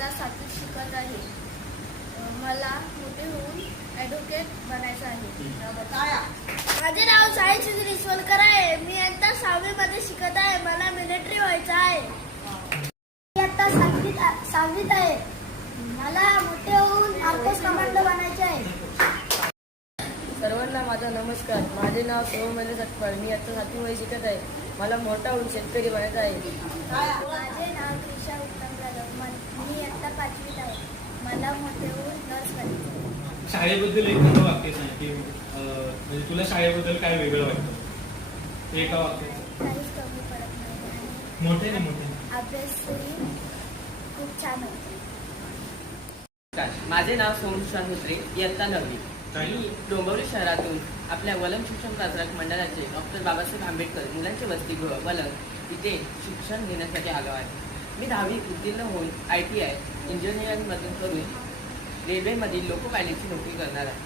इयत्ता 7वी शिकत आहे. मला मोठे होऊन ॲडव्होकेट बनायचं आहे. माझे नाव साई सुधीर ईश्वरकर आहे. मी इयत्ता 6वी मध्ये शिकत आहे. मला मिलिटरी व्हायचं आहे. इयत्ता 7वीत आहे. मला मोठे होऊन आर्केस कमांडो बनायचे आहे. सर्वांना माझा नमस्कार. माझे नाव सोमवंत सतपाल. मी आता 7वी मध्ये शिकत आहे. मला मोठा होऊन शेतकरी बनायचं आहे. माझे नाव त्रिशा उत्तम जाधव. मी इयत्ता 5वीत आहे. मला मोठे होऊन नर्स बनायचे आहे. शाळेबद्दल एखादं वाक्य सांग की म्हणजे तुला शाळेबद्दल काय वेगळं वाटतं एका वाक्यात. काहीच कमी पडत नाही आणि मोठे नाही मोठे अभ्यासही खूप छान होते. माझे नाव सोमशा धोत्रे. इयत्ता 9वी. मी डोंबिवली शहरातून आपल्या वलम शिक्षण प्रसारक मंडळाचे डॉक्टर बाबासाहेब आंबेडकर मुलांचे वसतिगृह वलम इथे शिक्षण घेण्यासाठी आलो आहे. मी 10वी उत्तीर्ण होऊन ITI इंजिनिअरिंगमधून करून रेल्वेमधील लोको पायलटची नोकरी करणार आहे.